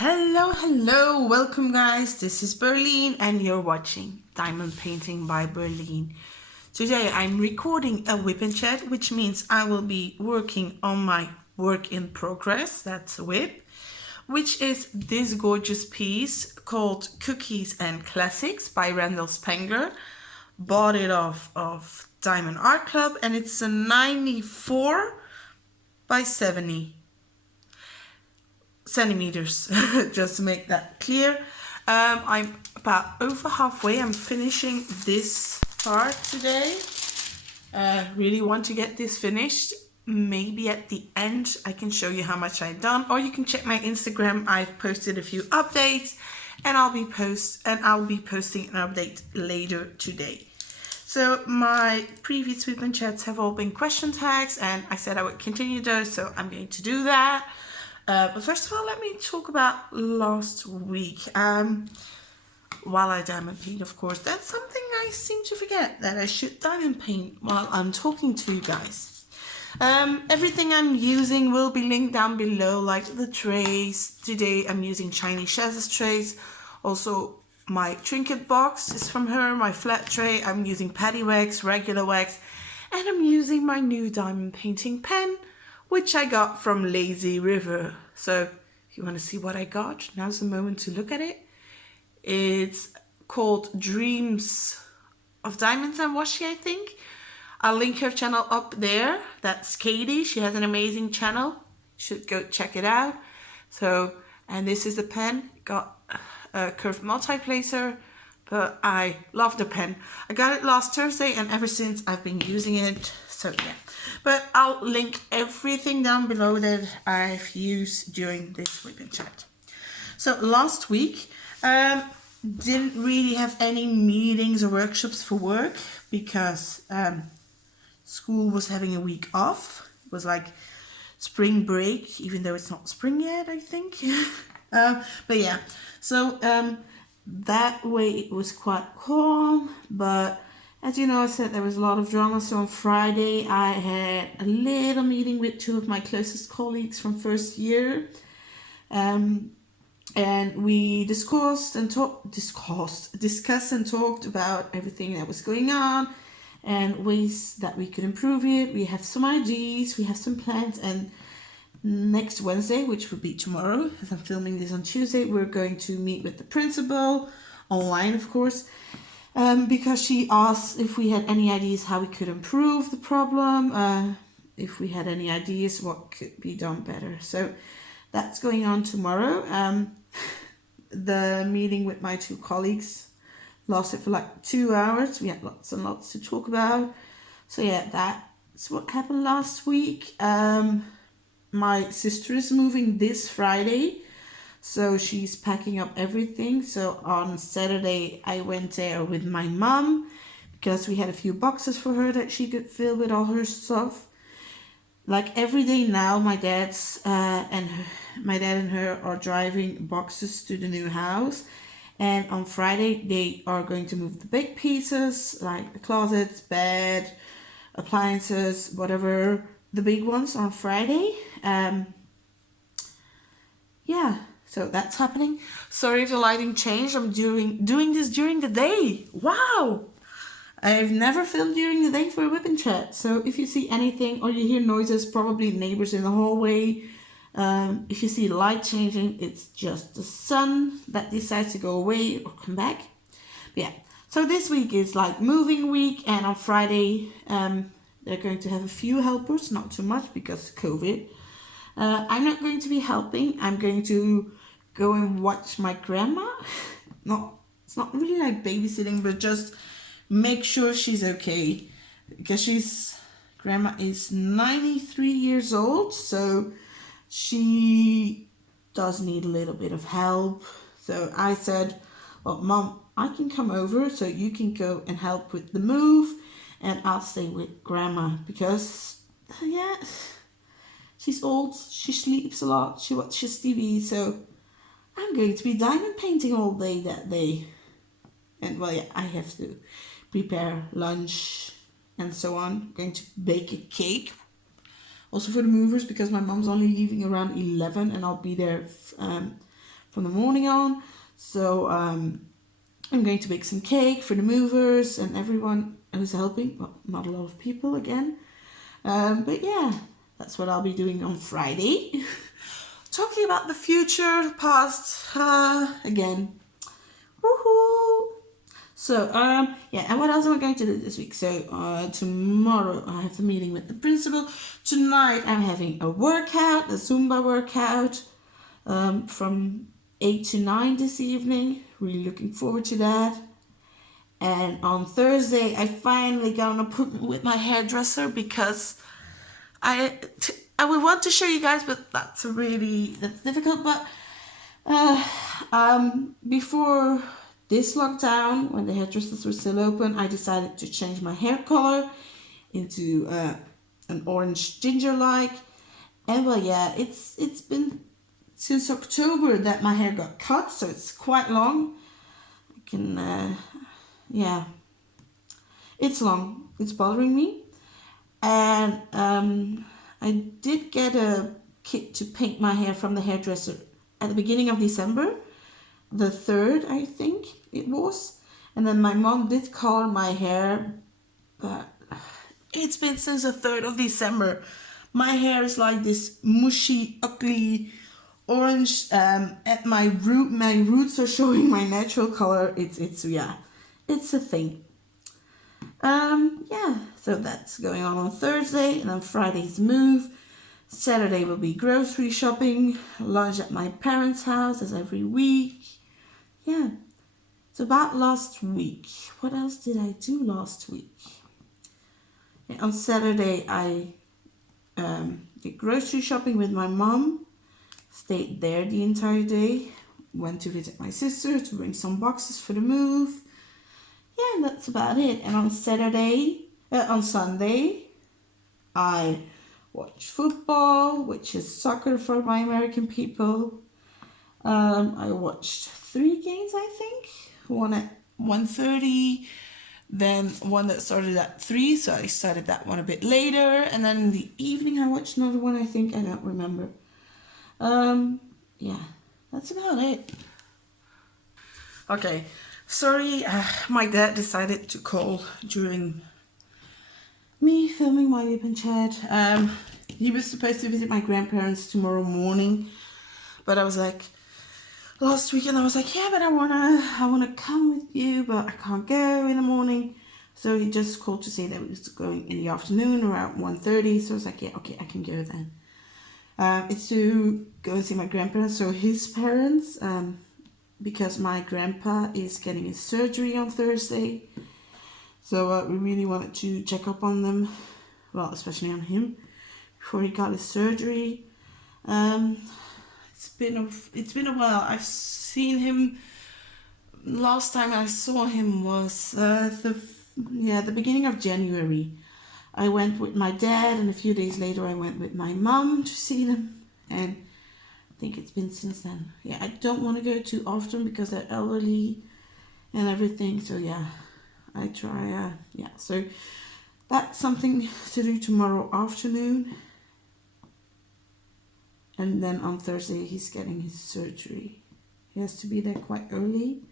Hello, welcome guys. This is Berlin and you're watching Diamond Painting by Berlin. Today I'm recording a WIP and chat, which means I will be working on my work in progress, that's WIP, which is this gorgeous piece called Cookies and Classics by Randall Spangler. Bought it off of Diamond Art Club and it's a 94 by 70 centimeters, just to make that clear. I'm about over halfway. I'm finishing this part today. Really want to get this finished. Maybe at the end I can show you how much I've done, or you can check my Instagram. I've posted a few updates and I'll be posting an update later today. So my previous WIP and chats have all been question tags and I said I would continue those, so I'm going to do that. But first of all, let me talk about last week. While I diamond paint, of course, that's something I seem to forget, that I should diamond paint while I'm talking to you guys. Everything I'm using will be linked down below, like the trays. Today I'm using Chinese Chaz's trays. Also, my trinket box is from her, my flat tray. I'm using patty wax, regular wax, and I'm using my new diamond painting pen, which I got from Lazy River. So if you want to see what I got, now's the moment to look at it. It's called Dreams of Diamonds and Washi, I think. I'll link her channel up there. That's Katie. She has an amazing channel. You should go check it out. So, and this is the pen. Got a curved multi-placer, but I love the pen. I got it last Thursday and ever since I've been using it. So yeah, but I'll link everything down below that I've used during this WIP and chat. So last week, didn't really have any meetings or workshops for work because school was having a week off. It was like spring break, even though it's not spring yet, I think. But yeah, so that way it was quite calm, but as you know, I said there was a lot of drama. So on Friday, I had a little meeting with two of my closest colleagues from first year. And we discussed and talked about everything that was going on and ways that we could improve it. We have some ideas, we have some plans, and next Wednesday, which will be tomorrow, as I'm filming this on Tuesday, we're going to meet with the principal, online of course, because she asked if we had any ideas how we could improve the problem, if we had any ideas what could be done better. So that's going on tomorrow. The meeting with my two colleagues lasted for like 2 hours. We had lots and lots to talk about. So yeah, that's what happened last week. My sister is moving this Friday, so she's packing up everything. So on Saturday I went there with my mom because we had a few boxes for her that she could fill with all her stuff. Like every day now, my dad and her are driving boxes to the new house, and on Friday they are going to move the big pieces like the closets, bed, appliances, whatever, the big ones on Friday. Yeah, so that's happening. Sorry if the lighting changed. I'm doing this during the day. Wow, I've never filmed during the day for a WIP and chat. So if you see anything or you hear noises, probably neighbors in the hallway. If you see light changing, it's just the sun that decides to go away or come back. But yeah, so this week is like moving week, and on Friday they're going to have a few helpers, not too much because of COVID. I'm not going to be helping. I'm going to go and watch my grandma. It's not really like babysitting, but just make sure she's okay, because grandma is 93 years old, so she does need a little bit of help. So I said, well, Mom, I can come over so you can go and help with the move and I'll stay with grandma because yeah, she's old, she sleeps a lot, she watches TV, so I'm going to be diamond painting all day that day. And well, yeah, I have to prepare lunch and so on. I'm going to bake a cake also for the movers because my mom's only leaving around 11 and I'll be there from the morning on. So I'm going to bake some cake for the movers and everyone who's helping. Well, not a lot of people again. But yeah, that's what I'll be doing on Friday. Talking about the future, the past, again. Woohoo! So, yeah, and what else am I going to do this week? So, tomorrow I have the meeting with the principal. Tonight I'm having a workout, a Zumba workout, from 8 to 9 this evening. Really looking forward to that. And on Thursday, I finally got an appointment with my hairdresser because I would want to show you guys, but that's difficult. But before this lockdown, when the hairdressers were still open, I decided to change my hair color into an orange ginger like. And well, yeah, it's been since October that my hair got cut, so it's quite long. I can yeah, it's long. It's bothering me. And I did get a kit to paint my hair from the hairdresser at the beginning of December, the 3rd, I think it was. And then my mom did color my hair, but it's been since the 3rd of December. My hair is like this mushy, ugly orange. At my roots are showing my natural color. It's a thing. Yeah, so that's going on Thursday, and then Friday's move. Saturday will be grocery shopping, lunch at my parents' house as every week. Yeah, it's about last week. What else did I do last week? Yeah, on Saturday I did grocery shopping with my mom. Stayed there the entire day. Went to visit my sister to bring some boxes for the move. Yeah, that's about it. And on Sunday, I watched football, which is soccer for my American people. I watched 3 games, I think. One at 1:30, then one that started at 3, so I started that one a bit later. And then in the evening, I watched another one, I think. I don't remember. Yeah, that's about it. Okay. Sorry, my dad decided to call during me filming my WIP and chat. He was supposed to visit my grandparents tomorrow morning, but I was like, last weekend I was like, yeah, but I wanna come with you, but I can't go in the morning. So he just called to say that we was going in the afternoon around 1:30. So I was like, yeah, okay, I can go then. It's to go and see my grandparents, so his parents. Because my grandpa is getting his surgery on Thursday. So we really wanted to check up on them, well, especially on him, before he got his surgery. It's been a while. I've seen him, last time I saw him was the beginning of January. I went with my dad, and a few days later I went with my mum to see them, and I think it's been since then. Yeah, I don't want to go too often because they're elderly and everything. So yeah, I try. So that's something to do tomorrow afternoon. And then on Thursday he's getting his surgery. He has to be there quite early.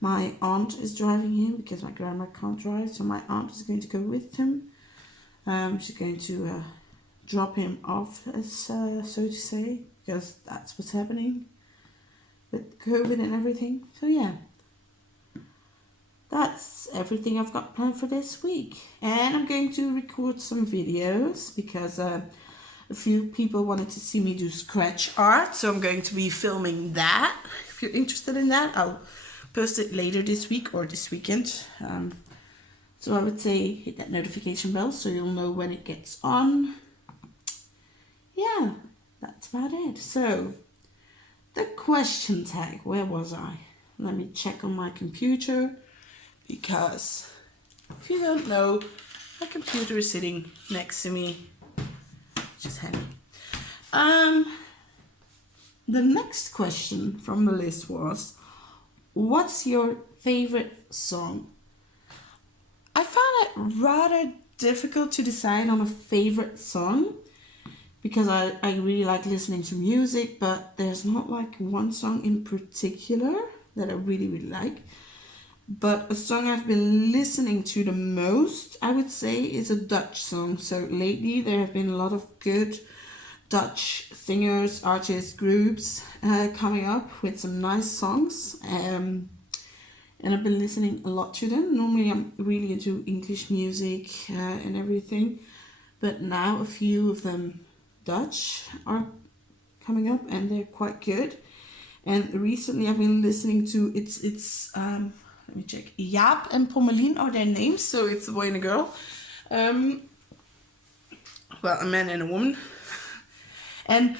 My aunt is driving him because my grandma can't drive. So my aunt is going to go with him. She's going to drop him off, so to say, because that's what's happening with COVID and everything. So yeah, that's everything I've got planned for this week. And I'm going to record some videos because a few people wanted to see me do scratch art, so I'm going to be filming that. If you're interested in that, I'll post it later this week or this weekend. So I would say hit that notification bell so you'll know when it gets on. Yeah, that's about it. So, the question tag, where was I? Let me check on my computer, because if you don't know, my computer is sitting next to me. Just handy. The next question from the list was, what's your favorite song? I found it rather difficult to decide on a favorite song, because I really like listening to music, but there's not like one song in particular that I really, really like. But a song I've been listening to the most, I would say, is a Dutch song. So lately there have been a lot of good Dutch singers, artists, groups coming up with some nice songs. And I've been listening a lot to them. Normally I'm really into English music and everything. But now a few of them Dutch are coming up and they're quite good. And recently I've been listening to, let me check, Jaap and Pommelien are their names, so it's a boy and a girl. Well, a man and a woman. And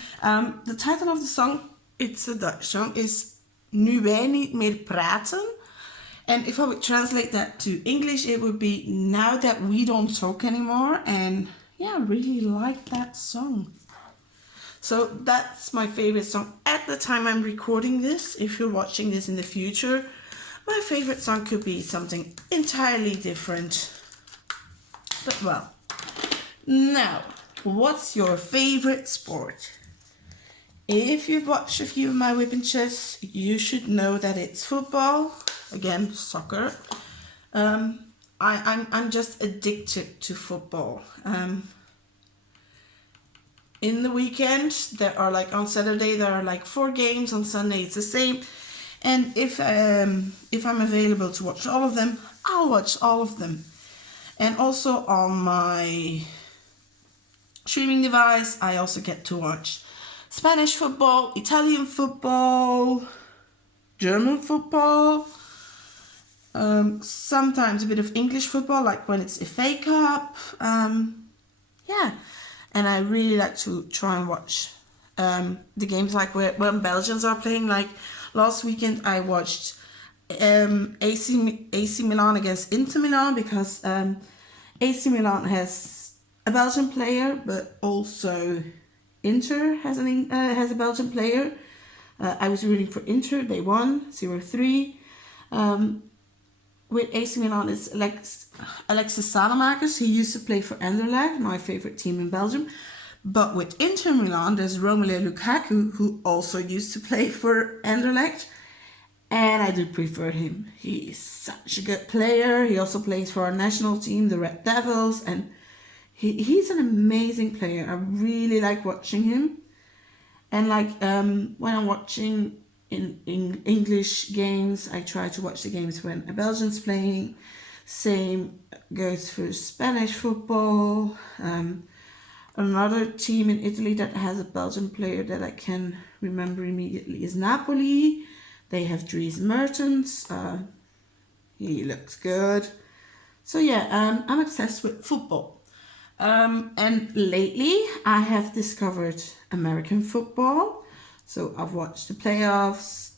the title of the song, it's a Dutch song, is Nu wij niet meer praten. And if I would translate that to English, it would be Now That We Don't Talk Anymore. And yeah, I really like that song. So that's my favorite song at the time I'm recording this. If you're watching this in the future, my favorite song could be something entirely different. But well, now, what's your favorite sport? If you've watched a few of my WIP and chess, you should know that it's football. Again, soccer. I'm just addicted to football. In the weekend, there are like on Saturday there are like 4 games. On Sunday it's the same. And if I'm available to watch all of them, I'll watch all of them. And also on my streaming device, I also get to watch Spanish football, Italian football, German football, sometimes a bit of English football, like when it's FA Cup. Yeah, and I really like to try and watch the games like when Belgians are playing. Like last weekend I watched AC Milan against Inter Milan, because AC Milan has a Belgian player, but also Inter has a Belgian player. I was rooting for Inter. They won 0-3. With AC Milan is Alexis Salemakers. He used to play for Anderlecht, my favorite team in Belgium. But with Inter Milan, there's Romelu Lukaku, who also used to play for Anderlecht. And I do prefer him. He is such a good player. He also plays for our national team, the Red Devils. And he's an amazing player. I really like watching him. And like when I'm watching in English games, I try to watch the games when a Belgian's playing. Same goes for Spanish football. Another team in Italy that has a Belgian player that I can remember immediately is Napoli. They have Dries Mertens. He looks good. So yeah, I'm obsessed with football. And lately I have discovered American football. So I've watched the playoffs,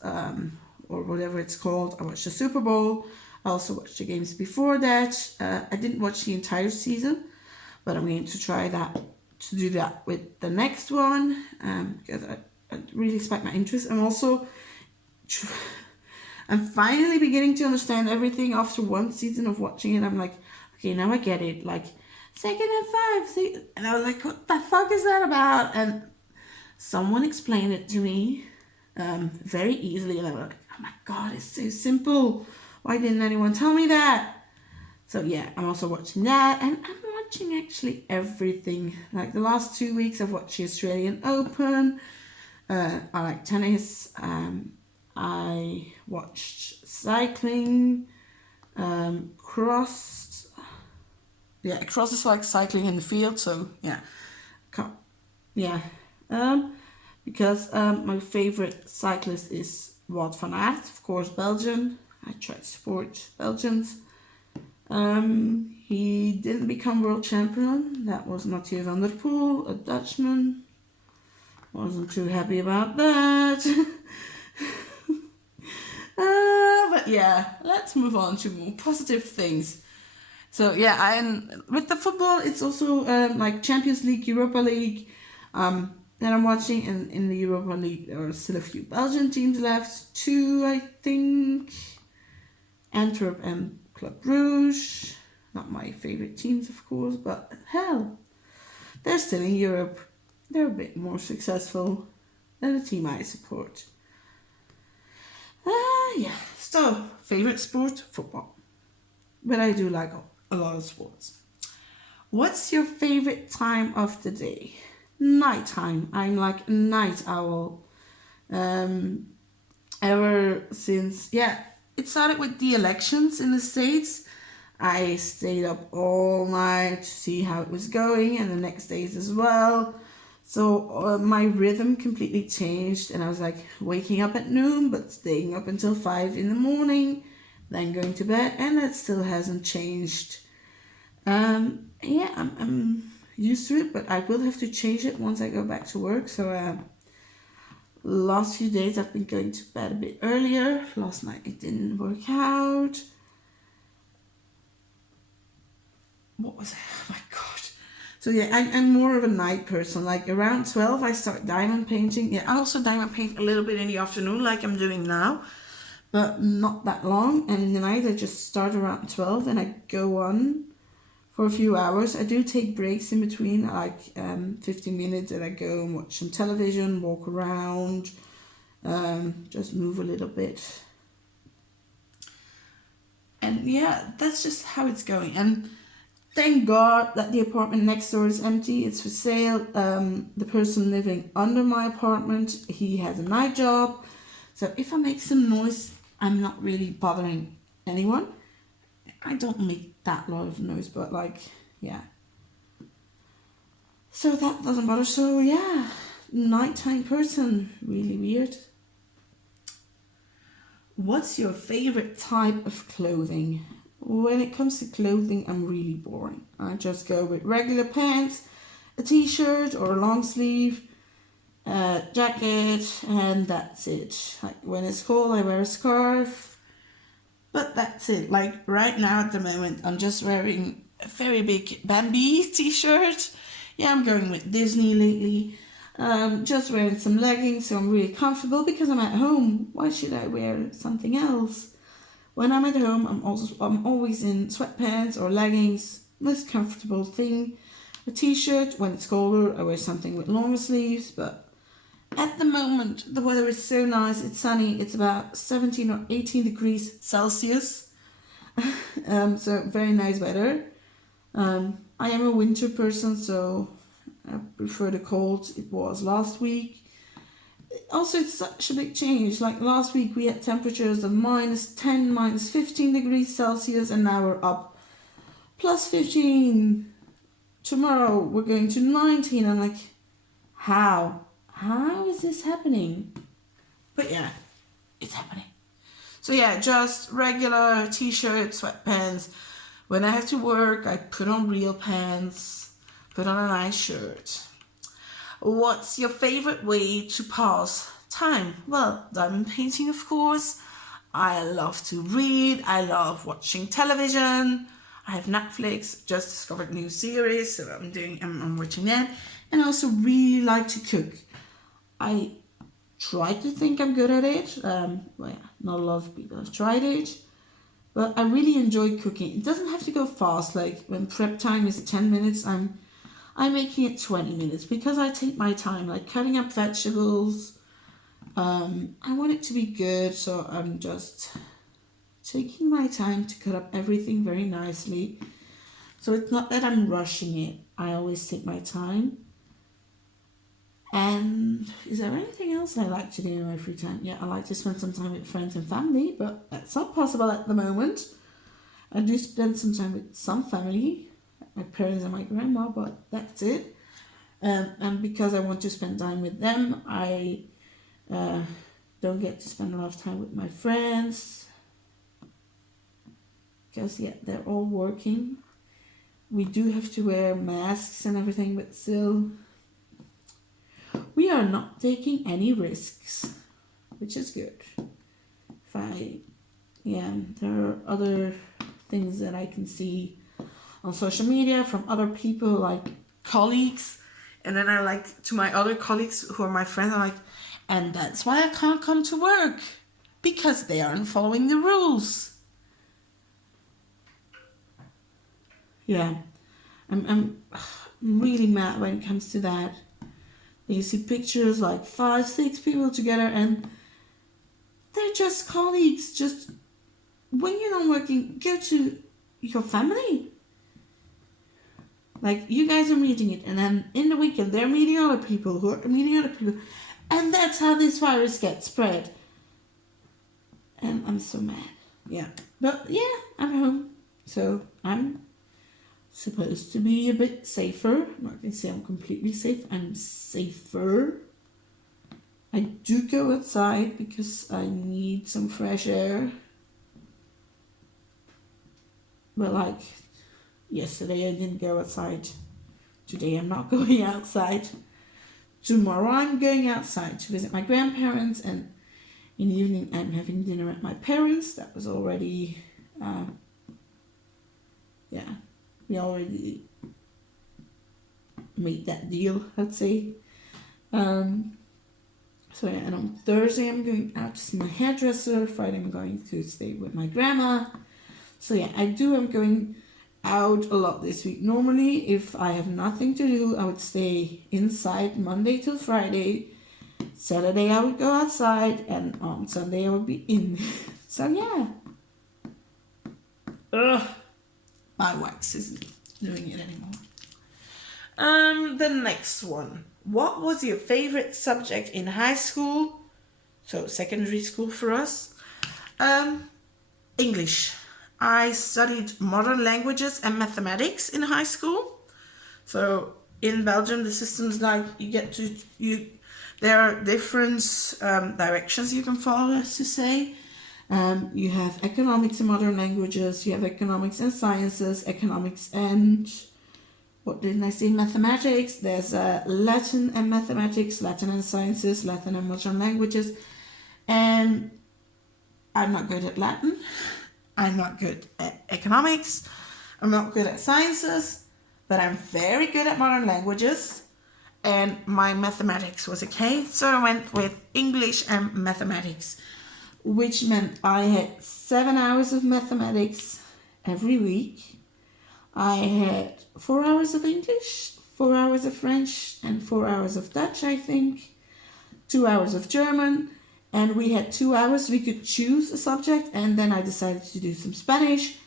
or whatever it's called. I watched the Super Bowl. I also watched the games before that. I didn't watch the entire season, but I'm going to try to do that with the next one, because I really spiked my interest. I'm finally beginning to understand everything after one season of watching it. I'm like, okay, now I get it. Like, 2nd and 5. And I was like, what the fuck is that about? And someone explained it to me very easily. And I was like, oh my God, it's so simple. Why didn't anyone tell me that? So yeah, I'm also watching that. And I'm watching actually everything. Like the last 2 weeks, I've watched the Australian Open. I like tennis. I watched cycling, cross. Yeah, cross is like cycling in the field. So yeah, because my favorite cyclist is Wout van Aert, of course, Belgian. I try to support Belgians. He didn't become world champion. That was Mathieu van der Poel, a Dutchman. Wasn't too happy about that. But yeah, let's move on to more positive things. So yeah, with the football, it's also like Champions League, Europa League that I'm watching. And in the Europa League, there are still a few Belgian teams left. 2, I think. Antwerp and Club Brugge. Not my favorite teams, of course, but hell, they're still in Europe. they're a bit more successful than the team I support. Yeah. So, favorite sport? Football. But I do like a lot of sports. What's your favorite time of the day? Nighttime. I'm like a night owl. Ever since, yeah, it started with the elections in the States. I stayed up all night to see how it was going, and the next days as well. So my rhythm completely changed, and I was like waking up at noon, but staying up until 5 in the morning, then going to bed, and that still hasn't changed. Yeah, I'm used to it, but I will have to change it once I go back to work. So last few days I've been going to bed a bit earlier. Last night it didn't work out. What was it? Oh my god. So yeah, I'm more of a night person. Like around 12 I start diamond painting. Yeah, I also diamond paint a little bit in the afternoon like I'm doing now, but not that long. And in the night I just start around 12 and I go on for a few hours. I do take breaks in between, like 15 minutes, and I go and watch some television, walk around, just move a little bit. And yeah, that's just how it's going. And thank God that the apartment next door is empty. It's for sale. The person living under my apartment, he has a night job. So if I make some noise, I'm not really bothering anyone. I don't make that lot of noise, but like, yeah. So that doesn't bother. So yeah, nighttime person, really weird. What's your favorite type of clothing? When it comes to clothing, I'm really boring. I just go with regular pants, a t-shirt or a long sleeve, jacket, and that's it. Like when it's cold, I wear a scarf, but that's it. Like right now at the moment, I'm just wearing a very big Bambi t-shirt. Yeah, I'm going with Disney lately. Just wearing some leggings, so I'm really comfortable because I'm at home. Why should I wear something else? When I'm at home, I'm always in sweatpants or leggings. Most comfortable thing. A t-shirt. When it's colder, I wear something with longer sleeves. But at the moment, the weather is so nice. It's sunny. It's about 17 or 18 degrees Celsius. So very nice weather. I am a winter person, so I prefer the cold. It was last week. Also, it's such a big change. Like last week, we had temperatures of -10, -15 degrees Celsius, and now we're up +15. Tomorrow, we're going to 19. I'm like, how? How is this happening? But yeah, it's happening. So yeah, just regular t-shirt, sweatpants. When I have to work, I put on real pants, put on a nice shirt. What's your favorite way to pass time? Well, diamond painting, of course. I love to read. I love watching television. I have Netflix, just discovered new series, so I'm watching that. And I also really like to cook. I try to think I'm good at it. Well, yeah, not a lot of people have tried it. But I really enjoy cooking. It doesn't have to go fast. Like when prep time is 10 minutes, I'm making it 20 minutes because I take my time, like cutting up vegetables. I want it to be good, so I'm just taking my time to cut up everything very nicely. So it's not that I'm rushing it. I always take my time. And is there anything else I like to do in my free time? Yeah, I like to spend some time with friends and family, but that's not possible at the moment. I do spend some time with some family, my parents and my grandma, but that's it. And because I want to spend time with them, I don't get to spend a lot of time with my friends because yeah, they're all working. We do have to wear masks and everything, but still, we are not taking any risks, which is good. There are other things that I can see on social media from other people, like colleagues, and then I like to my other colleagues who are my friends, I'm like, and that's why I can't come to work, because they aren't following the rules. Yeah, I'm really mad when it comes to that. You see pictures like 5, 6 people together, and they're just colleagues. Just when you're not working, go to your family. Like, you guys are meeting it, and then in the weekend they're meeting other people who are meeting other people, and that's how this virus gets spread. And I'm so mad. Yeah, but yeah, I'm home, so I'm supposed to be a bit safer. I'm not gonna say I'm completely safe. I'm safer. I do go outside because I need some fresh air. But like yesterday I didn't go outside. Today I'm not going outside. Tomorrow I'm going outside to visit my grandparents, and in the evening I'm having dinner at my parents. That was already, we already made that deal, let's say. So yeah, and on Thursday I'm going out to see my hairdresser. Friday I'm going to stay with my grandma. So yeah, I'm going out a lot this week. Normally, if I have nothing to do, I would stay inside Monday till Friday. Saturday I would go outside, and on Sunday I would be in. So yeah. Ugh. My wax isn't doing it anymore. The next one. What was your favorite subject in high school? So secondary school for us. English. I studied modern languages and mathematics in high school. So in Belgium, the system's like there are different directions you can follow, as to say. You have economics and modern languages, you have economics and sciences, economics and, what didn't I say, mathematics. There's Latin and mathematics, Latin and sciences, Latin and modern languages. And I'm not good at Latin. I'm not good at economics. I'm not good at sciences, but I'm very good at modern languages. And my mathematics was okay. So I went with English and mathematics, which meant I had 7 hours of mathematics every week. I had 4 hours of English, 4 hours of French, and 4 hours of Dutch, I think. 2 hours of German. And we had 2 hours, we could choose a subject, and then I decided to do some Spanish.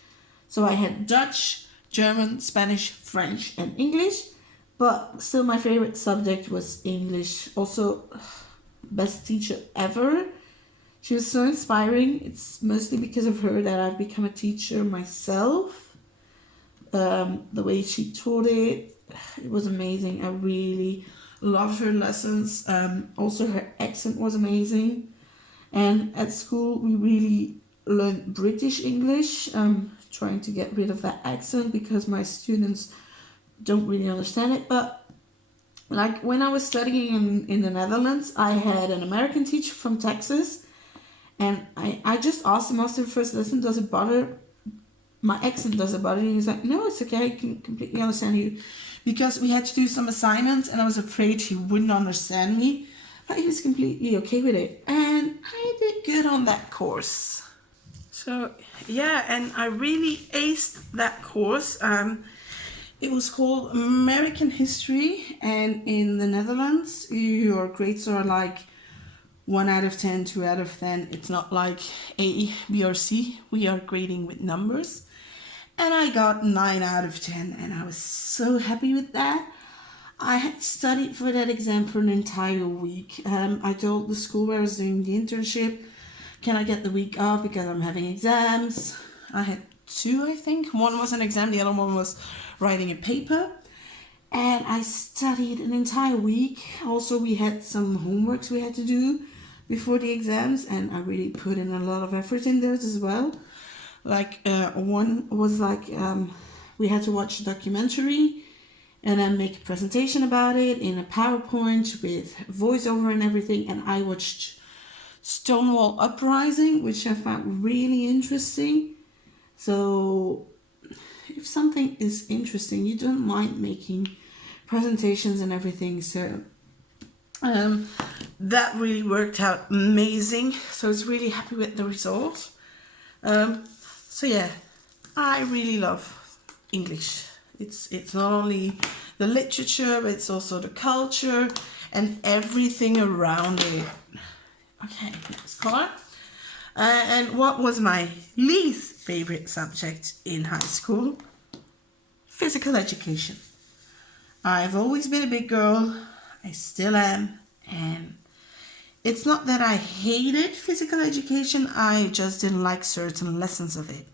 So I had Dutch, German, Spanish, French, and English. But still my favorite subject was English. Also, best teacher ever. She was so inspiring. It's mostly because of her that I've become a teacher myself. The way she taught it was amazing. I really loved her lessons. Also, her accent was amazing. And at school, we really learned British English, trying to get rid of that accent because my students don't really understand it. But like when I was studying in the Netherlands, I had an American teacher from Texas, and I just asked him after the first lesson, does it bother, my accent, does it bother you? He's like, no, it's okay, I can completely understand you. Because we had to do some assignments and I was afraid he wouldn't understand me. But he was completely okay with it. And I did good on that course. So yeah, and I really aced that course. It was called American History, and in the Netherlands, your grades are like 1 out of 10, 2 out of 10. It's not like A, B, or C. We are grading with numbers. And I got 9 out of 10, and I was so happy with that. I had studied for that exam for an entire week. I told the school where I was doing the internship, can I get the week off because I'm having exams? I had 2, I think. One was an exam, the other one was writing a paper. And I studied an entire week. Also, we had some homeworks we had to do before the exams, and I really put in a lot of effort in those as well. Like one was like we had to watch a documentary and then make a presentation about it in a PowerPoint with voiceover and everything. And I watched Stonewall Uprising, which I found really interesting. So if something is interesting, you don't mind making presentations and everything. So that really worked out amazing. So I was really happy with the result. So yeah, I really love English. It's not only the literature, but it's also the culture and everything around it. Okay, next color. And what was my least favorite subject in high school? Physical education. I've always been a big girl. I still am. And it's not that I hated physical education. I just didn't like certain lessons of it.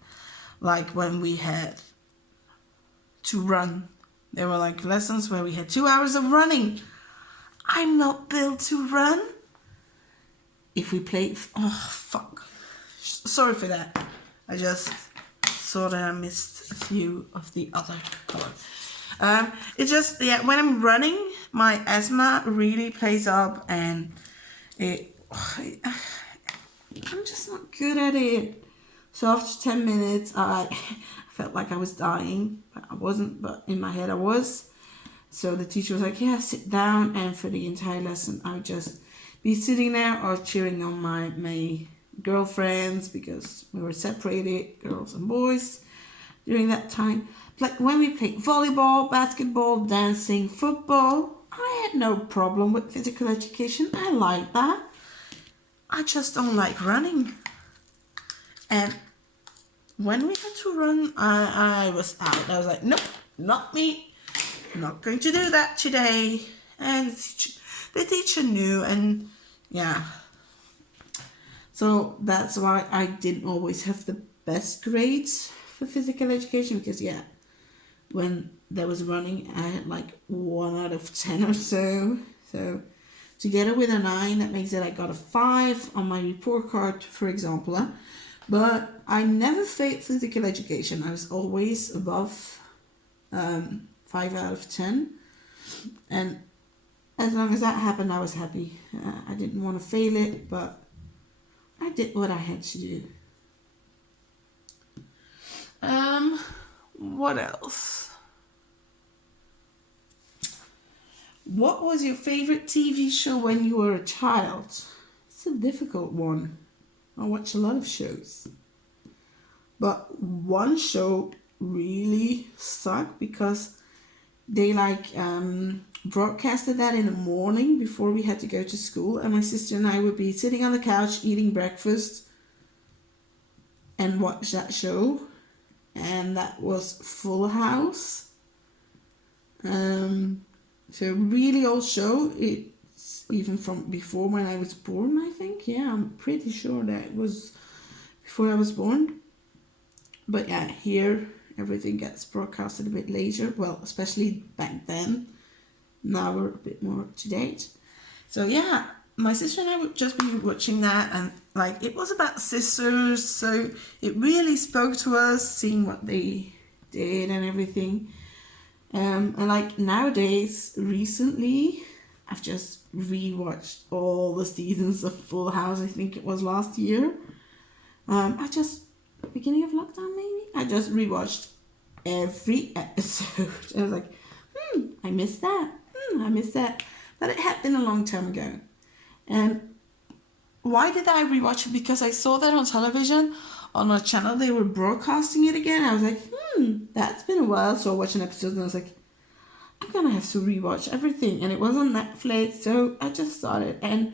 Like when we had to run. There were like lessons where we had 2 hours of running. I'm not built to run. If we played... Oh, fuck. Sorry for that. I just saw that I missed a few of the other colors. It's just, yeah, when I'm running, my asthma really plays up and I'm just not good at it. So after 10 minutes, I felt like I was dying, but I wasn't, but in my head I was. So the teacher was like, yeah, sit down. And for the entire lesson, I would just be sitting there or cheering on my girlfriends because we were separated, girls and boys, during that time. Like when we played volleyball, basketball, dancing, football, I had no problem with physical education. I like that. I just don't like running. And when we had to run, I was out. I was like, nope, not me. Not going to do that today. And the teacher knew, and yeah. So that's why I didn't always have the best grades for physical education, because yeah, when there was running, I had like 1 out of 10 or so. So together with a 9, that makes it I got a 5 on my report card, for example. But I never failed physical education. I was always above 5 out of 10. And as long as that happened, I was happy. I didn't want to fail it, but I did what I had to do. What else? What was your favorite TV show when you were a child? It's a difficult one. I watch a lot of shows. But one show really sucked because they broadcasted that in the morning before we had to go to school, and my sister and I would be sitting on the couch eating breakfast and watch that show, and that was Full House. So really old show. It's even from before when I was born, I think. Yeah, I'm pretty sure that it was before I was born. But yeah, here everything gets broadcasted a bit later. Well, especially back then. Now we're a bit more up to date. So yeah, my sister and I would just be watching that, and like it was about sisters, so it really spoke to us, seeing what they did and everything. And like nowadays, recently, I've just rewatched all the seasons of Full House. I think it was last year. Beginning of lockdown maybe, I just rewatched every episode. I was like, I missed that. I missed that. But it had been a long time ago. And why did I rewatch it? Because I saw that on television, on a channel, they were broadcasting it again. I was like, that's been a while. So I watched an episode and I was like, I'm gonna have to rewatch everything. And it was on Netflix, so I just started. And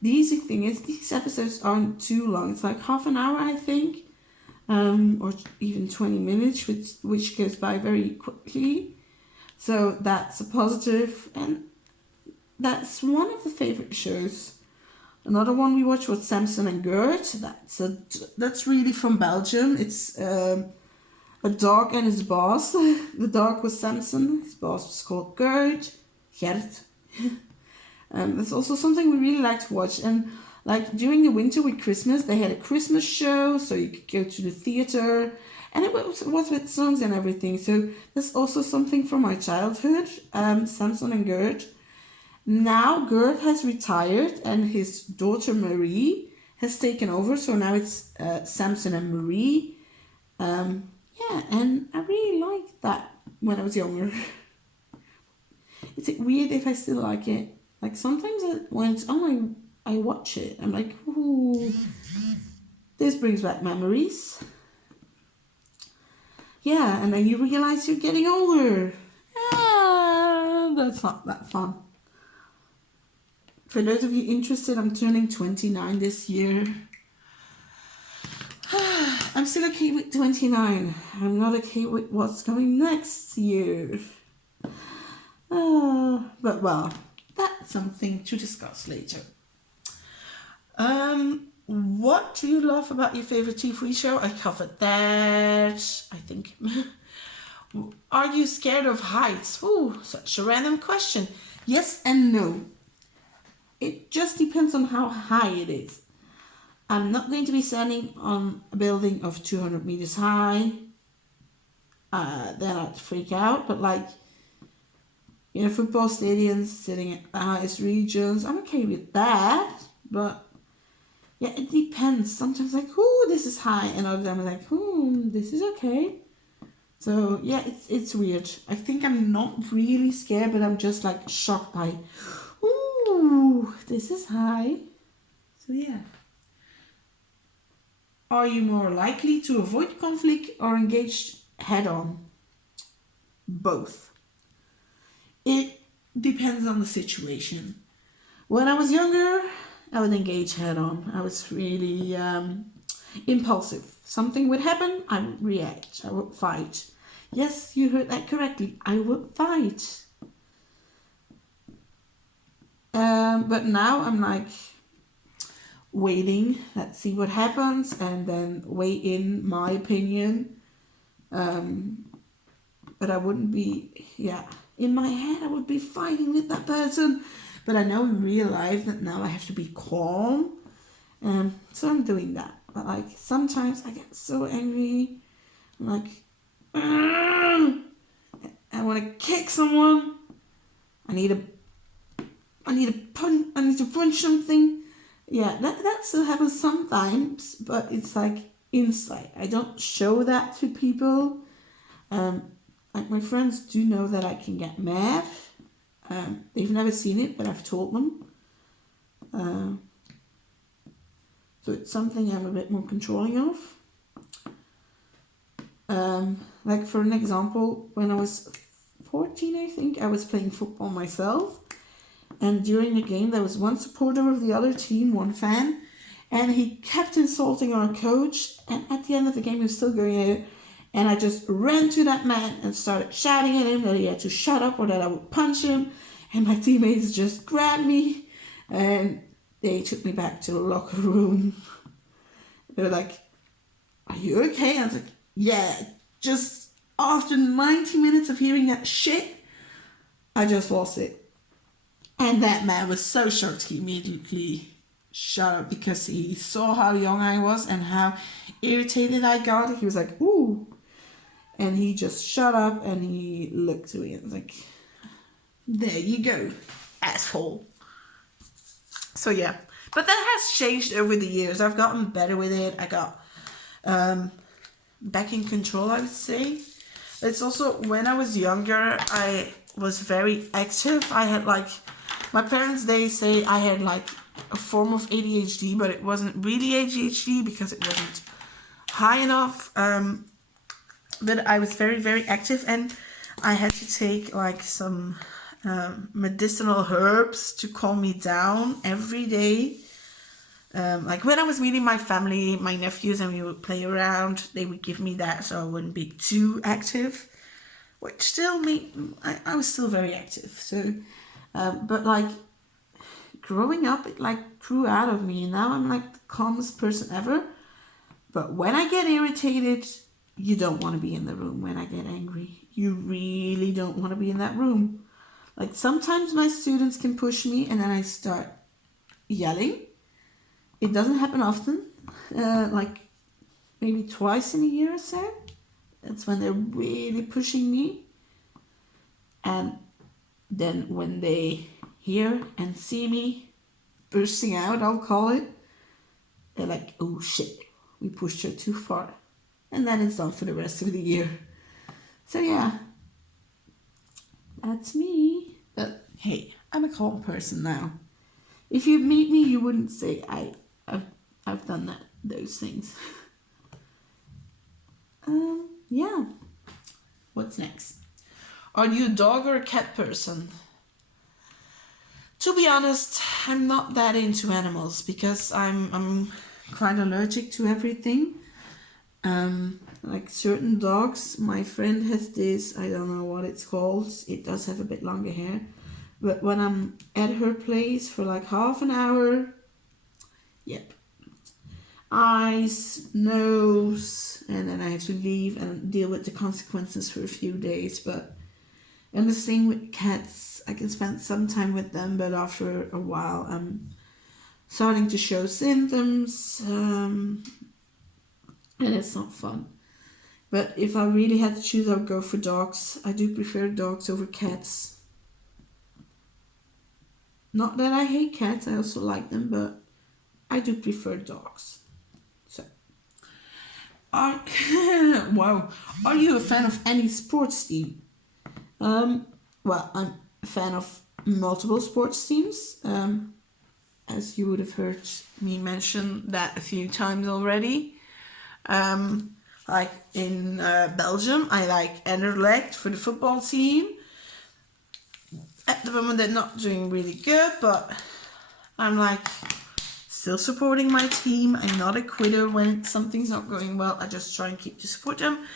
the easy thing is, these episodes aren't too long. It's like half an hour, I think, or even 20 minutes, which goes by very quickly. So that's a positive, and that's one of the favorite shows. Another one we watched was Samson and Gert. That's really from Belgium. It's a dog and his boss. The dog was Samson. His boss was called Gert. It's also something we really like to watch. And like during the winter with Christmas, they had a Christmas show, so you could go to the theater. And it was with songs and everything. So that's also something from my childhood, Samson and Gert. Now Gert has retired and his daughter Marie has taken over. So now it's Samson and Marie. And I really liked that when I was younger. Is it weird if I still like it? Like sometimes when it's on, I watch it. I'm like, ooh, this brings back memories. yeah, and then you realize you're getting older. That's not that fun. For those of you interested, I'm turning 29 this year. I'm still okay with 29. I'm not okay with what's coming next year. But well, that's something to discuss later. What do you love about your favorite TV show? I covered that, I think. Are you scared of heights? Ooh, such a random question. Yes and no. It just depends on how high it is. I'm not going to be standing on a building of 200 meters high. Then I'd freak out. But like, you know, football stadiums, sitting at the highest regions, I'm okay with that. But yeah, it depends. Sometimes like, ooh, this is high. And other times I'm like, this is okay. So yeah, it's weird. I think I'm not really scared, but I'm just like shocked by, ooh, this is high. So yeah. Are you more likely to avoid conflict or engage head on? Both. It depends on the situation. When I was younger, I would engage head on. I was really impulsive. Something would happen, I would react. I would fight. Yes, you heard that correctly. I would fight. But now I'm like waiting. Let's see what happens, and then weigh in my opinion. But I wouldn't be, in my head I would be fighting with that person. But I know in real life that now I have to be calm. So I'm doing that. But like sometimes I get so angry. I'm like, I want to kick someone. I need to punch something. Yeah, that still happens sometimes, but it's like inside. I don't show that to people. Like my friends do know that I can get mad. They've never seen it, but I've told them. So it's something I'm a bit more controlling of. Like for an example, when I was 14, I think, I was playing football myself. And during the game, there was one supporter of the other team, one fan, and he kept insulting our coach. And at the end of the game, he was still going out. And I just ran to that man and started shouting at him that he had to shut up or that I would punch him. And my teammates just grabbed me and they took me back to the locker room. They were like, "Are you okay?" I was like, "Yeah, just after 90 minutes of hearing that shit, I just lost it." And that man was so shocked, he immediately shut up because he saw how young I was and how irritated I got. He was like, "Ooh." And he just shut up and he looked at me and was like, "There you go, asshole." So yeah, but that has changed over the years. I've gotten better with it. I got back in control, I would say. It's also when I was younger, I was very active. I had like, my parents, they say I had like a form of ADHD, but it wasn't really ADHD because it wasn't high enough. But I was very, very active, and I had to take like some medicinal herbs to calm me down every day. Like when I was meeting my family, my nephews, and we would play around, they would give me that so I wouldn't be too active, which still I was still very active. So, but like growing up, it like grew out of me. Now I'm like the calmest person ever. But when I get irritated, you don't want to be in the room. When I get angry, you really don't want to be in that room. Like sometimes my students can push me and then I start yelling. It doesn't happen often, like maybe twice in a year or so. That's when they're really pushing me. And then when they hear and see me bursting out, I'll call it, they're like, "Oh shit, we pushed her too far." And then it's done for the rest of the year. So yeah, that's me. But hey, I'm a calm person now. If you meet me, you wouldn't say I've done those things. Yeah. What's next? Are you a dog or a cat person? To be honest, I'm not that into animals because I'm quite allergic to everything. Like certain dogs, my friend has this, I don't know what it's called, it does have a bit longer hair. But when I'm at her place for like half an hour, yep, eyes, nose, and then I have to leave and deal with the consequences for a few days. But and the same with cats, I can spend some time with them, but after a while I'm starting to show symptoms, and it's not fun. But if I really had to choose, I would go for dogs. I do prefer dogs over cats. Not that I hate cats, I also like them, but I do prefer dogs. So, are wow, are you a fan of any sports team? Well, I'm a fan of multiple sports teams. As you would have heard me mention that a few times already. Like in Belgium, I like Anderlecht for the football team. At the moment, they're not doing really good, but I'm like still supporting my team. I'm not a quitter when something's not going well. I just try and keep to support them.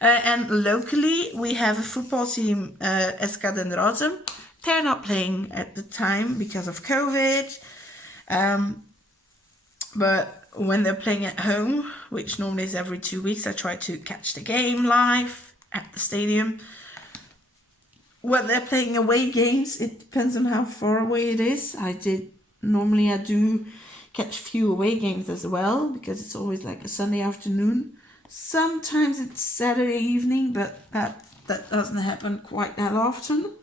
And locally, we have a football team, SK Den Rozen. They're not playing at the time because of COVID. But when they're playing at home, which normally is every 2 weeks, I try to catch the game live at the stadium. When they're playing away games, it depends on how far away it is. I do catch few away games as well, because it's always like a Sunday afternoon. Sometimes it's Saturday evening, but that doesn't happen quite that often.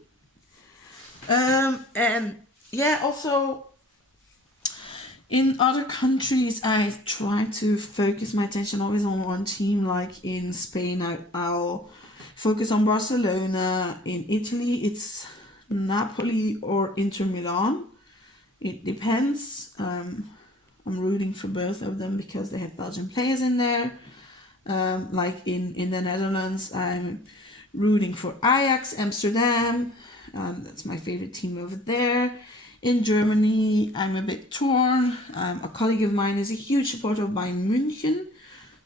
And yeah, also in other countries, I try to focus my attention always on one team. Like in Spain, I'll focus on Barcelona. In Italy, it's Napoli or Inter Milan. It depends. I'm rooting for both of them because they have Belgian players in there. Like in the Netherlands, I'm rooting for Ajax Amsterdam. That's my favorite team over there. In Germany, I'm a bit torn. A colleague of mine is a huge supporter of Bayern München,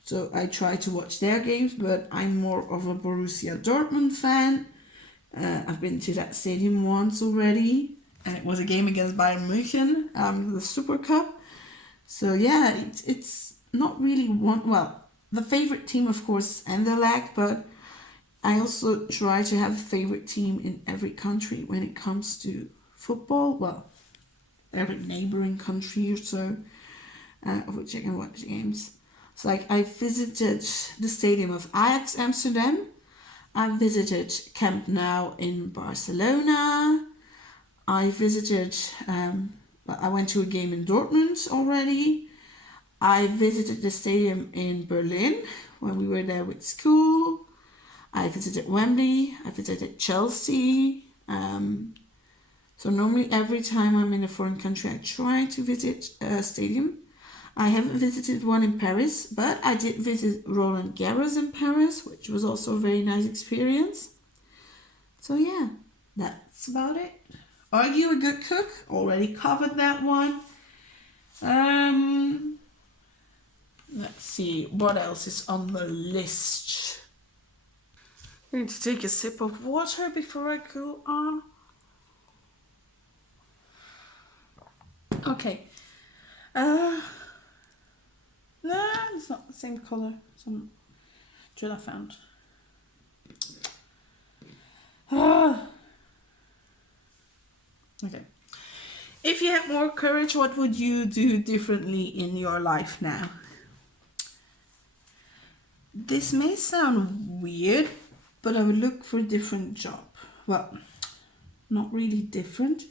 so I try to watch their games, but I'm more of a Borussia Dortmund fan. I've been to that stadium once already, and it was a game against Bayern München, the Super Cup. So yeah, it's not really one. Well, the favorite team, of course, is Anderlecht, but I also try to have a favorite team in every country when it comes to football. Well, every neighboring country or so, of which I can watch games. So like I visited the stadium of Ajax Amsterdam. I visited Camp Nou in Barcelona. I visited, I went to a game in Dortmund already. I visited the stadium in Berlin when we were there with school. I visited Wembley. I visited Chelsea. So normally every time I'm in a foreign country, I try to visit a stadium. I haven't visited one in Paris, but I did visit Roland Garros in Paris, which was also a very nice experience. So yeah, that's about it. Are you a good cook? Already covered that one. Let's see, what else is on the list? I need to take a sip of water before I go on. Okay. No, it's not the same color. Some drill I found. Okay. If you had more courage, what would you do differently in your life now? This may sound weird, but I would look for a different job. Well, not really different.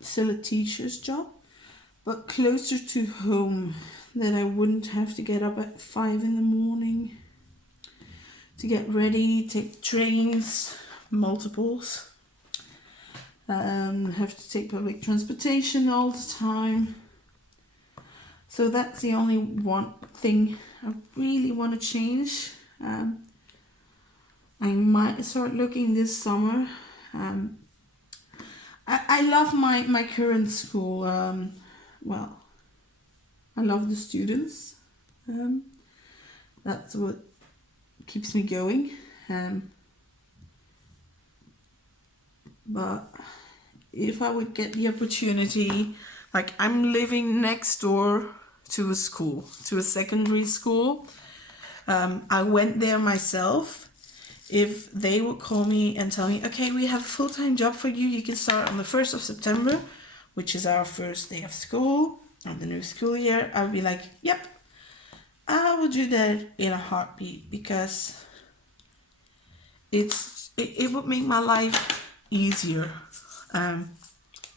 Still a teacher's job, but closer to home, that I wouldn't have to get up at 5 in the morning to get ready, take trains, multiples, have to take public transportation all the time. So that's the only one thing I really want to change. I might start looking this summer. I love my current school. Well, I love the students. That's what keeps me going. But if I would get the opportunity, like I'm living next door to a school, to a secondary school. I went there myself. If they would call me and tell me, okay, we have a full-time job for you, you can start on the 1st of September, which is our first day of school on the new school year, I would be like, yep, I will do that in a heartbeat, because it would make my life easier.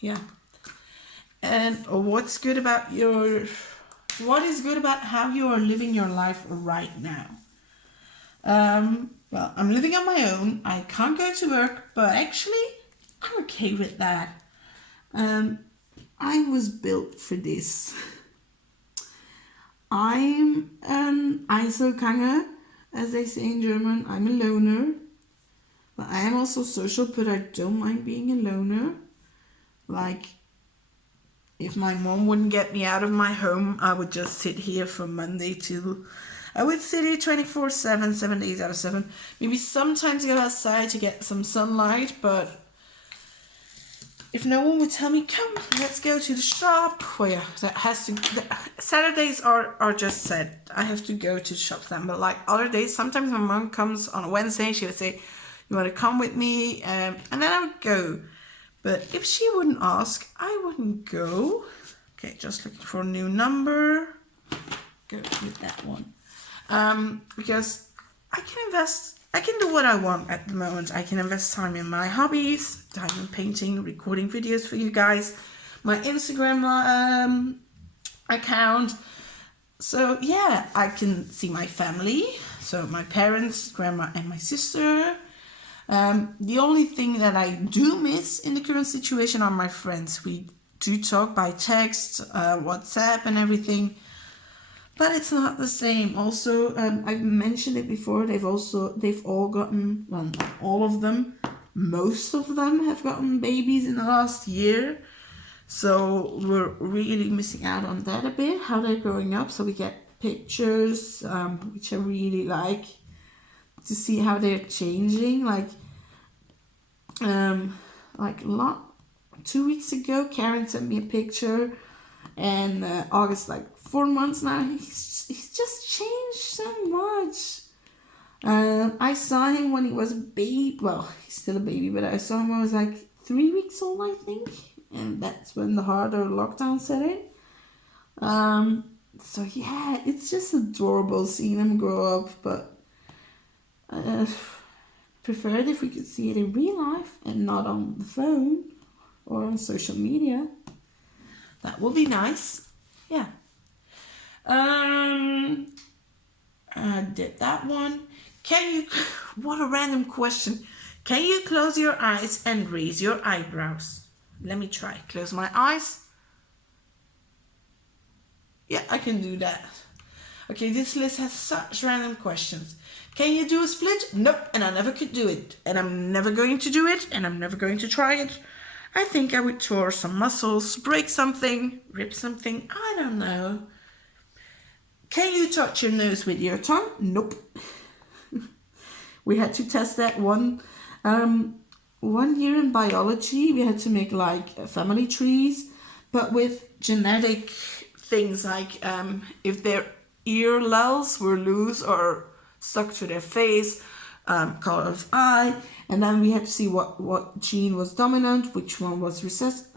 Yeah. And what is good about how you are living your life right now? Well, I'm living on my own. I can't go to work, but actually, I'm okay with that. I was built for this. I'm an Einzelgänger, as they say in German. I'm a loner. But I am also social, but I don't mind being a loner. Like, if my mom wouldn't get me out of my home, I would just sit here from Monday to... I would sit here 24/7, 7 days out of 7. Maybe sometimes go outside to get some sunlight, but if no one would tell me, come, let's go to the shop, well, yeah, Saturdays are just set. I have to go to the shop then, but like other days, sometimes my mom comes on a Wednesday, she would say, you want to come with me? And then I would go. But if she wouldn't ask, I wouldn't go. Okay, just looking for a new number. Go with that one. Because I can do what I want at the moment. I can invest time in my hobbies, diamond painting, recording videos for you guys, my Instagram account. So yeah, I can see my family. So my parents, grandma and my sister. The only thing that I do miss in the current situation are my friends. We do talk by text, WhatsApp and everything. But it's not the same. Also, I've mentioned it before, they've all gotten, well, not all of them, most of them have gotten babies in the last year. So we're really missing out on that a bit, how they're growing up. So we get pictures, which I really like, to see how they're changing. Like 2 weeks ago, Karen sent me a picture, and August, like 4 months now, he's just changed so much. I saw him when he was a baby. Well, he's still a baby, but I saw him when I was like 3 weeks old, I think, and that's when the harder lockdown set in. So yeah, it's just adorable seeing him grow up, but preferred if we could see it in real life and not on the phone or on social media. That would be nice. Yeah. I did that one. What a random question. Can you close your eyes and raise your eyebrows? Let me try. Close my eyes. Yeah, I can do that. Okay, this list has such random questions. Can you do a split? Nope, and I never could do it. And I'm never going to do it, and I'm never going to try it. I think I would tear some muscles, break something, rip something, I don't know. Can you touch your nose with your tongue? Nope. We had to test that one year in biology. We had to make like family trees, but with genetic things, like if their ear lulls were loose or stuck to their face, color of eye, and then we had to see what gene was dominant, which one was recessive.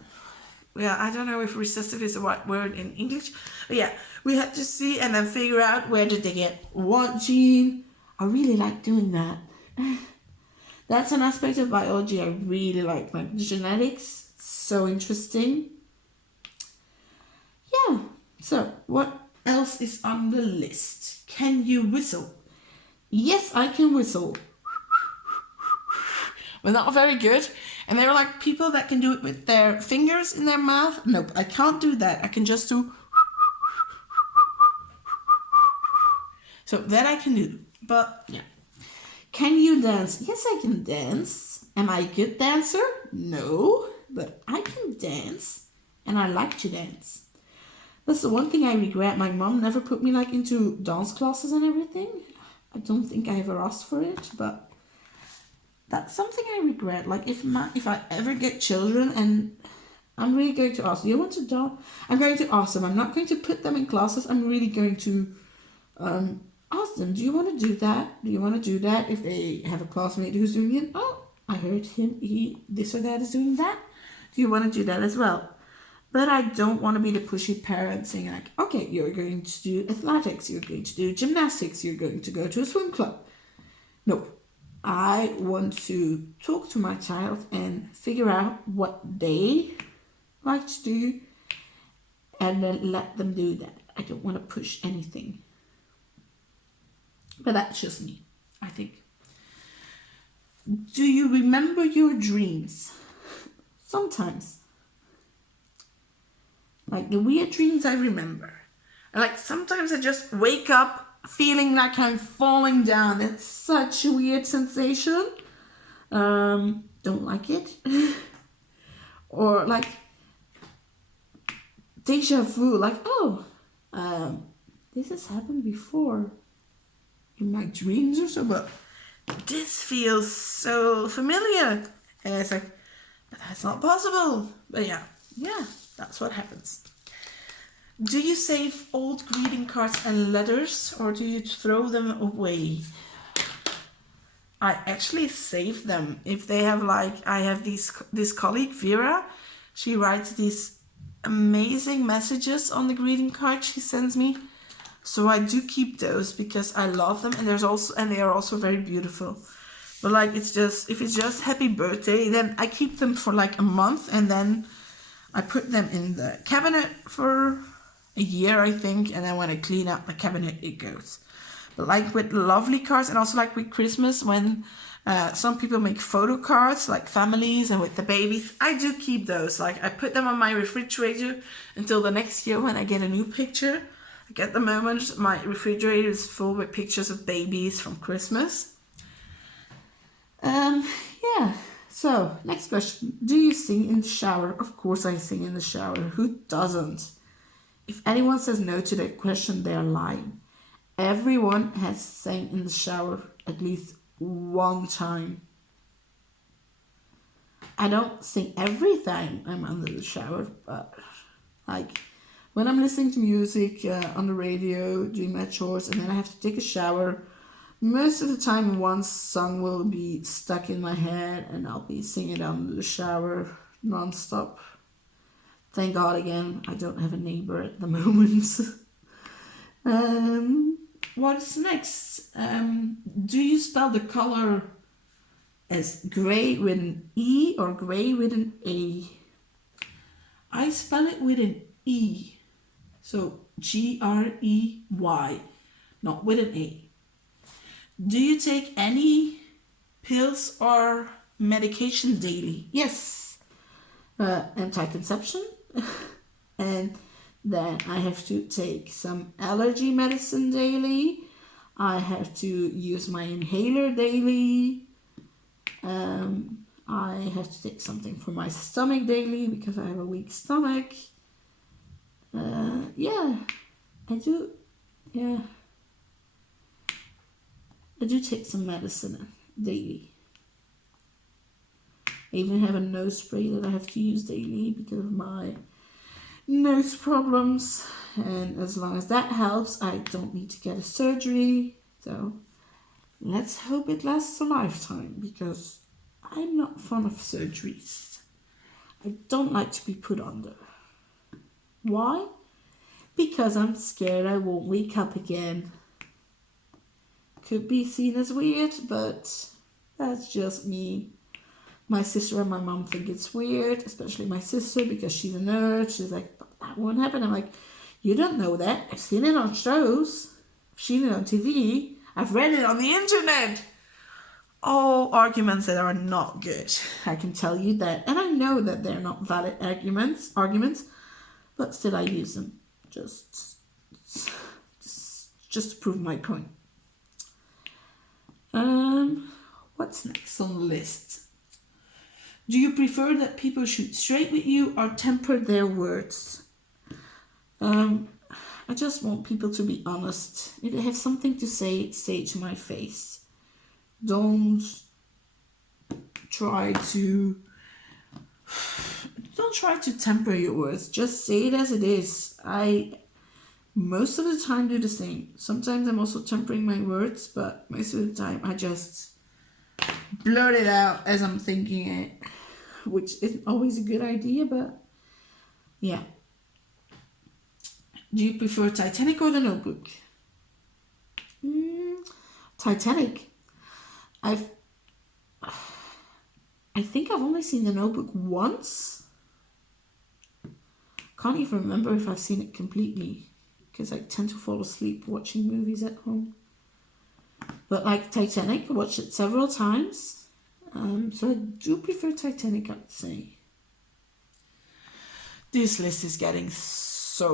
Yeah, I don't know if recessive is the right word in English, but yeah, we had to see and then figure out where did they get what gene. I really like doing that. That's an aspect of biology I really like genetics. So interesting. Yeah, so what else is on the list? Can you whistle? Yes, I can whistle. But not very good. And there are like people that can do it with their fingers in their mouth. Nope, I can't do that. I can just do. So that I can do. But yeah. Can you dance? Yes, I can dance. Am I a good dancer? No, but I can dance and I like to dance. That's the one thing I regret. My mom never put me like into dance classes and everything. I don't think I ever asked for it, but that's something I regret. Like if I ever get children, and I'm really going to ask, do you want to dance? I'm going to ask them. I'm not going to put them in classes. I'm really going to ask them, do you want to do that? Do you want to do that? If they have a classmate who's doing it, oh, I heard this or that is doing that. Do you want to do that as well? But I don't want to be the pushy parent saying like, okay, you're going to do athletics, you're going to do gymnastics, you're going to go to a swim club. No, I want to talk to my child and figure out what they like to do and then let them do that. I don't want to push anything. But that's just me, I think. Do you remember your dreams? Sometimes. Like the weird dreams I remember. And like sometimes I just wake up feeling like I'm falling down. It's such a weird sensation. Don't like it. Or like deja vu, like, oh, this has happened before in my dreams or so, but this feels so familiar. And it's like, but that's not possible. But yeah, that's what happens. Do you save old greeting cards and letters, or do you throw them away? I actually save them. If they have like, I have this colleague, Vera, she writes these amazing messages on the greeting card she sends me. So I do keep those because I love them, and they are also very beautiful. But like if it's just happy birthday, then I keep them for like a month, and then I put them in the cabinet for a year, I think, and then when I clean up the cabinet, it goes. But like with lovely cards, and also like with Christmas, when some people make photo cards, like families and with the babies, I do keep those. Like I put them on my refrigerator until the next year when I get a new picture. Like at the moment, my refrigerator is full with pictures of babies from Christmas. Yeah. So, next question. Do you sing in the shower? Of course I sing in the shower. Who doesn't? If anyone says no to that question, they're lying. Everyone has sang in the shower at least one time. I don't sing every time I'm under the shower, but like when I'm listening to music on the radio, doing my chores, and then I have to take a shower, most of the time one song will be stuck in my head and I'll be singing under the shower non-stop. Thank God again, I don't have a neighbor at the moment. What's next? Do you spell the color as grey with an E or grey with an A? I spell it with an E. So Grey, not with an A. Do you take any pills or medication daily? Yes. Anti-conception. And then I have to take some allergy medicine daily. I have to use my inhaler daily. I have to take something for my stomach daily because I have a weak stomach. I do. Yeah. I do take some medicine daily. I even have a nose spray that I have to use daily because of my nose problems. And as long as that helps, I don't need to get a surgery. So let's hope it lasts a lifetime because I'm not fond of surgeries. I don't like to be put under. Why? Because I'm scared I won't wake up again. Could be seen as weird, but that's just me. My sister and my mom think it's weird, especially my sister because she's a nerd. She's like, but that won't happen. I'm like, you don't know that. I've seen it on shows. I've seen it on TV. I've read it on the internet. All arguments that are not good. I can tell you that. And I know that they're not valid arguments, but still I use them. Just to prove my point. What's next on the list? Do you prefer that people shoot straight with you or temper their words? I just want people to be honest. If they have something to say it to my face. Don't try to temper your words. Just say it as it is. I most of the time do the same. Sometimes I'm also tempering my words, but most of the time I just blurt it out as I'm thinking it, which isn't always a good idea, but yeah. Do you prefer Titanic or The Notebook? Titanic. I think I've only seen The Notebook once. Can't even remember if I've seen it completely because I tend to fall asleep watching movies at home. But like Titanic, I watched it several times. So I do prefer Titanic, I'd say. This list is getting so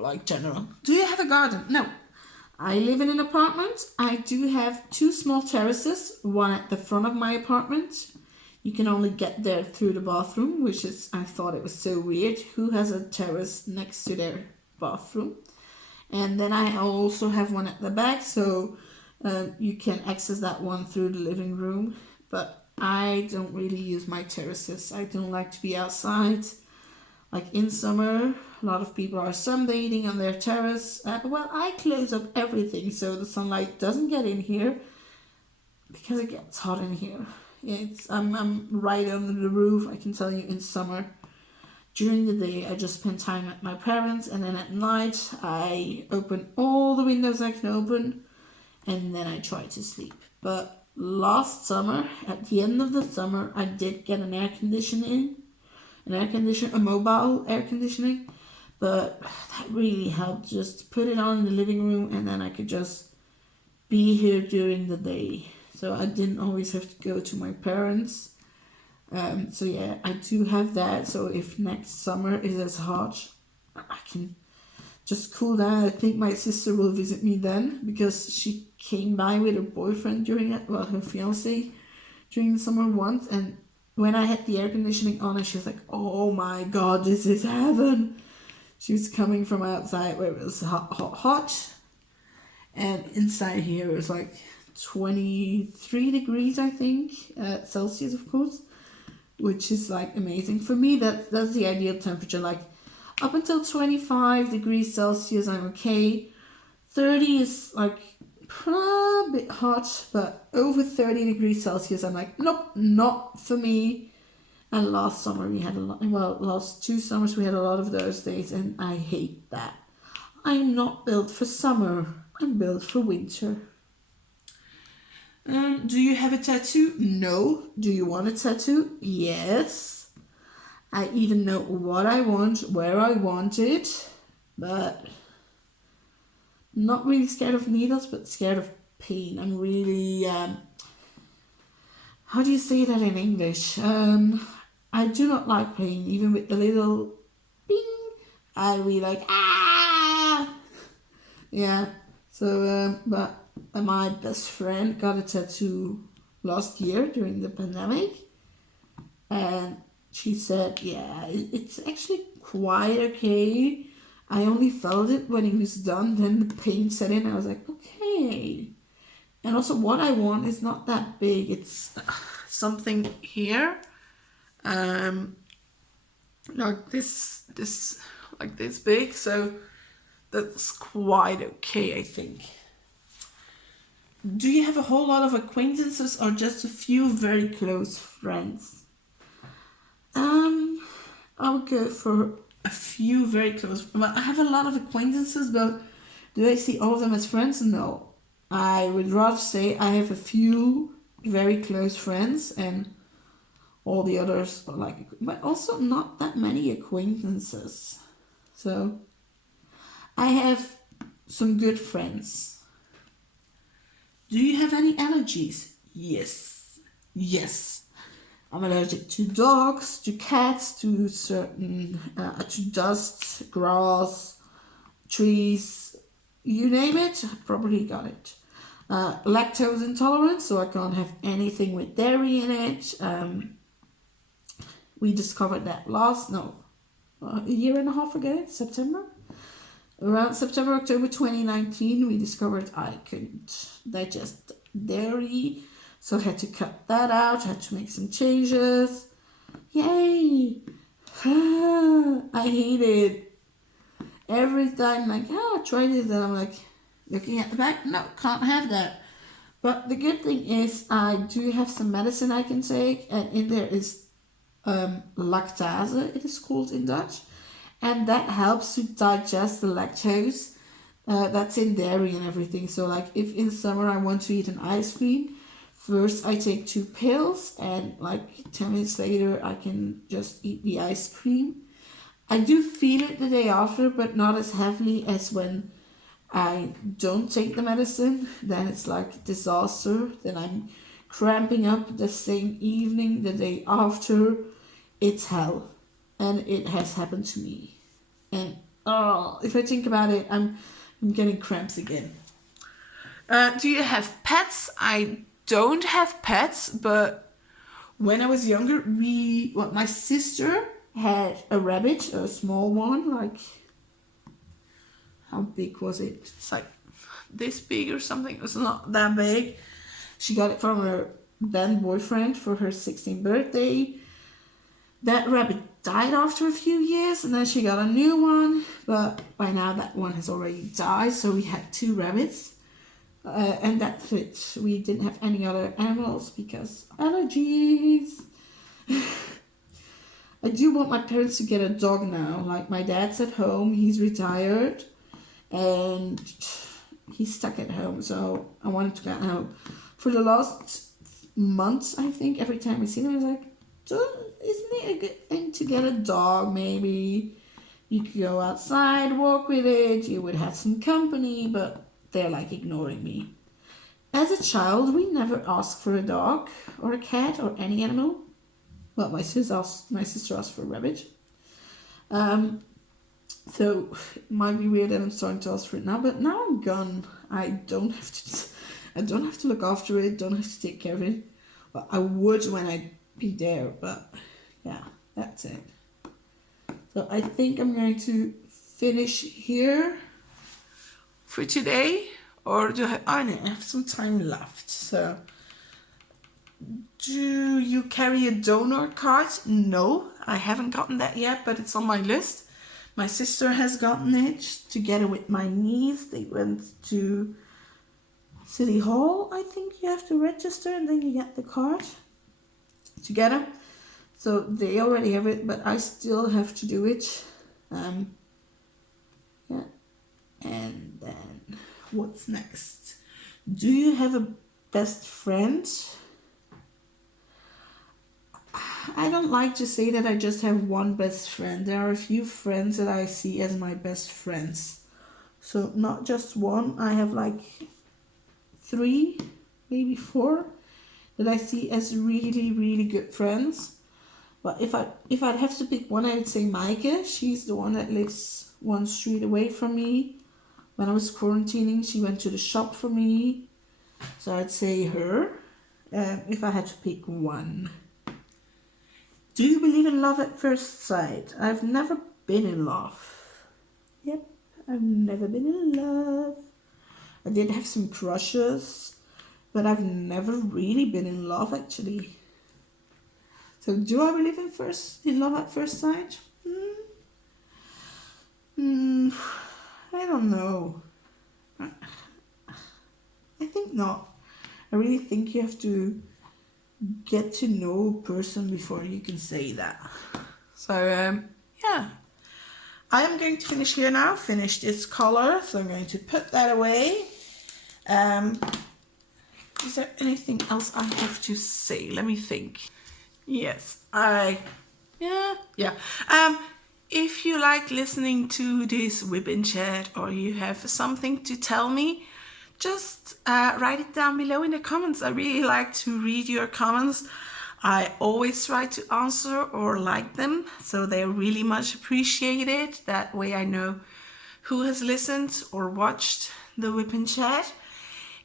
like general. Do you have a garden? No. I live in an apartment. I do have 2 small terraces, one at the front of my apartment. You can only get there through the bathroom, which is, I thought it was so weird. Who has a terrace next to their bathroom? And then I also have one at the back, so you can access that one through the living room. But I don't really use my terraces. I don't like to be outside. Like in summer, a lot of people are sunbathing on their terrace. Well, I close up everything so the sunlight doesn't get in here because it gets hot in here. I'm right under the roof. I can tell you in summer, during the day, I just spend time at my parents, and then at night, I open all the windows I can open, and then I try to sleep. But last summer, at the end of the summer, I did get an a mobile air conditioning, but that really helped. Just put it on in the living room, and then I could just be here during the day. So I didn't always have to go to my parents. So yeah, I do have that. So if next summer is as hot, I can just cool down. I think my sister will visit me then because she came by with her boyfriend during it, well, her fiance during the summer once. And when I had the air conditioning on, and she was like, "Oh my God, this is heaven." She was coming from outside where it was hot. And inside here it was like 23 degrees, I think, Celsius, of course, which is like amazing. For me, that's the ideal temperature. Like up until 25 degrees Celsius, I'm okay. 30 is like a bit hot, but over 30 degrees Celsius, I'm like, nope, not for me. And last summer we had last 2 summers we had a lot of those days, and I hate that. I'm not built for summer. I'm built for winter. Do you have a tattoo? No. Do you want a tattoo? Yes. I even know what I want, where I want it, but not really scared of needles, but scared of pain. I'm really, how do you say that in English? I do not like pain, even with the little bing. I really like, ah! Yeah, so, but my best friend got a tattoo last year during the pandemic, and she said, yeah, it's actually quite okay. I only felt it when it was done, then the pain set in. I was like, okay. And also what I want is not that big. It's something here, like this like this big, so that's quite okay, I think. Do you have a whole lot of acquaintances or just a few very close friends? I would go for a few very close. Well, I have a lot of acquaintances, but do I see all of them as friends? No. I would rather say I have a few very close friends and all the others are like, but also not that many acquaintances. So I have some good friends. Do you have any allergies? Yes. I'm allergic to dogs, to cats, to certain, to dust, grass, trees, you name it, I probably got it. lactose intolerant, so I can't have anything with dairy in it. We discovered that a year and a half ago, September. Around September, October 2019, we discovered I couldn't digest dairy, so I had to cut that out, had to make some changes. Yay! I hate it. Every time, like, I tried it, and I'm like, looking at the back, no, can't have that. But the good thing is, I do have some medicine I can take, and in there is lactase, it is called in Dutch, and that helps to digest the lactose that's in dairy and everything. So like if in summer I want to eat an ice cream, first I take 2 pills, and like 10 minutes later I can just eat the ice cream. I do feel it the day after, but not as heavily as when I don't take the medicine. Then it's like disaster. Then I'm cramping up the same evening, the day after. It's hell. And it has happened to me. And if I think about it, I'm getting cramps again. Do you have pets? I don't have pets, but when I was younger, my sister had a rabbit, a small one, like, how big was it? It's like this big or something. It was not that big. She got it from her then boyfriend for her 16th birthday. That rabbit died after a few years, and then she got a new one, but by now that one has already died, so we had 2 rabbits, and that's it. We didn't have any other animals because allergies. I do want my parents to get a dog now. Like, my dad's at home, he's retired, and he's stuck at home, so I wanted to get home. For the last months, I think, every time I see him, I was like, isn't it a good thing to get a dog? Maybe you could go outside, walk with it, you would have some company, but they're like ignoring me. As a child, we never asked for a dog or a cat or any animal. Well, my sister asked for a rabbit. So it might be weird that I'm starting to ask for it now, but now I'm gone. I don't have to look after it, don't have to take care of it. Well, I would when I'd be there, but yeah, that's it. So I think I'm going to finish here for today, or I have some time left. So, do you carry a donor card? No, I haven't gotten that yet, but it's on my list. My sister has gotten it together with my niece. They went to City Hall. I think you have to register and then you get the card together. So they already have it, but I still have to do it. Yeah. And then what's next? Do you have a best friend? I don't like to say that I just have one best friend. There are a few friends that I see as my best friends. So not just one. I have like 3, maybe 4 that I see as really, really good friends. But if I'd have to pick one, I would say Maaike. She's the one that lives 1 street away from me. When I was quarantining, she went to the shop for me. So I'd say her, if I had to pick one. Do you believe in love at first sight? I've never been in love. Yep, I've never been in love. I did have some crushes, but I've never really been in love, actually. So do I believe in love at first sight? I don't know. I think not. I really think you have to get to know a person before you can say that. So yeah, I am going to finish here now. Finish this color, so I'm going to put that away. Is there anything else I have to say? Let me think. Yes, yeah. If you like listening to this WIP and chat, or you have something to tell me, just write it down below in the comments. I really like to read your comments. I always try to answer or like them, so they're really much appreciated. That way I know who has listened or watched the WIP and chat.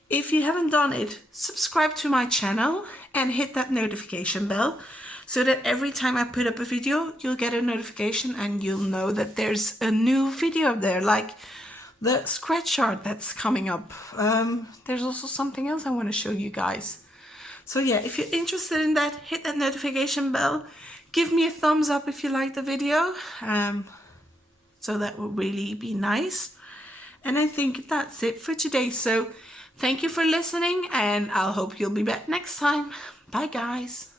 If you haven't done it, subscribe to my channel and hit that notification bell so that every time I put up a video, you'll get a notification and you'll know that there's a new video there, like the scratch art that's coming up. There's also something else I want to show you guys. So yeah, if you're interested in that, hit that notification bell. Give me a thumbs up if you like the video. So that would really be nice. And I think that's it for today. So thank you for listening, and I'll hope you'll be back next time. Bye guys.